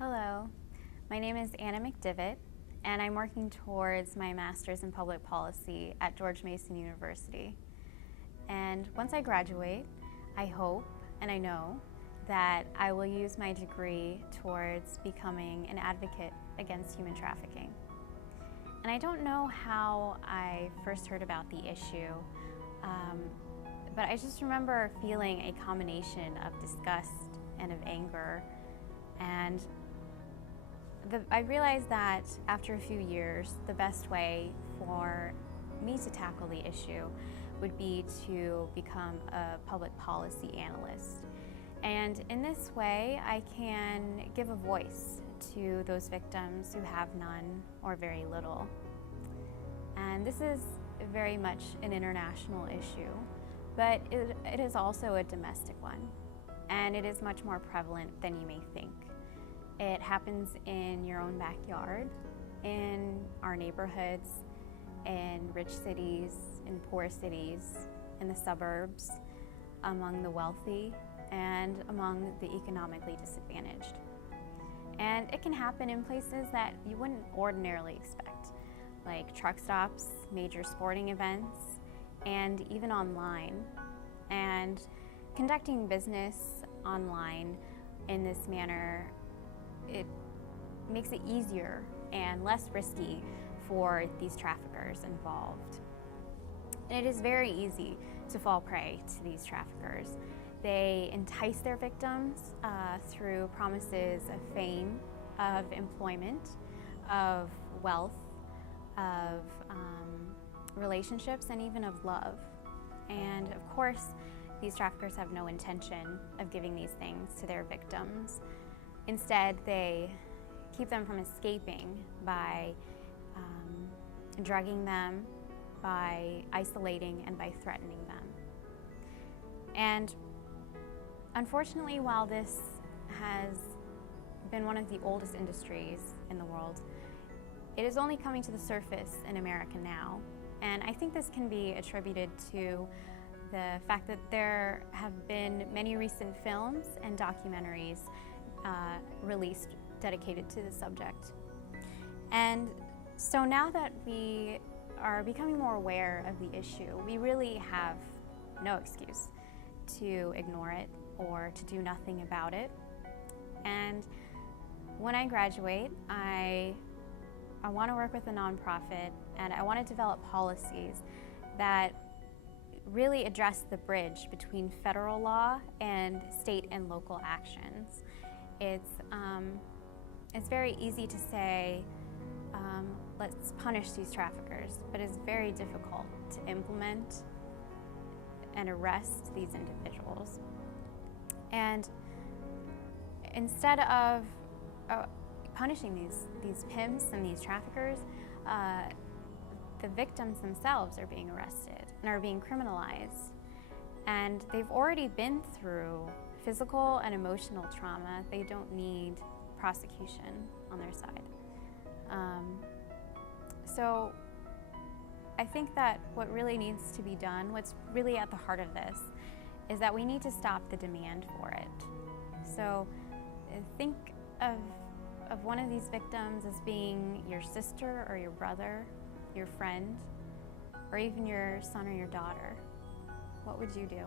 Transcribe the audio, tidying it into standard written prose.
Hello, my name is Anna McDevitt, and I'm working towards my master's in public policy at George Mason University. And once I graduate, I hope and I know that I will use my degree towards becoming an advocate against human trafficking. And I don't know how I first heard about the issue, but I just remember feeling a combination of disgust and of anger. And I realized that after a few years, the best way for me to tackle the issue would be to become a public policy analyst. And in this way, I can give a voice to those victims who have none or very little. And this is very much an international issue, but it is also a domestic one, and it is much more prevalent than you may think. It happens in your own backyard, in our neighborhoods, in rich cities, in poor cities, in the suburbs, among the wealthy, and among the economically disadvantaged. And it can happen in places that you wouldn't ordinarily expect, like truck stops, major sporting events, and even online. And conducting business online in this manner, it makes it easier and less risky for these traffickers involved. And it is very easy to fall prey to these traffickers. They entice their victims through promises of fame, of employment, of wealth, of relationships, and even of love. And of course, these traffickers have no intention of giving these things to their victims. Instead, they keep them from escaping by drugging them, by isolating, and by threatening them. And unfortunately, while this has been one of the oldest industries in the world, it is only coming to the surface in America now. And I think this can be attributed to the fact that there have been many recent films and documentaries released dedicated to the subject. And so now that we are becoming more aware of the issue, we really have no excuse to ignore it or to do nothing about it. And when I graduate, I want to work with a nonprofit, and I want to develop policies that really address the bridge between federal law and state and local actions. It's very easy to say, let's punish these traffickers, but it's very difficult to implement and arrest these individuals. And instead of punishing these pimps and these traffickers, the victims themselves are being arrested and are being criminalized. And they've already been through physical and emotional trauma. They don't need prosecution on their side. So I think that what really needs to be done, what's really at the heart of this, is that we need to stop the demand for it. So think of one of these victims as being your sister or your brother, your friend, or even your son or your daughter. What would you do?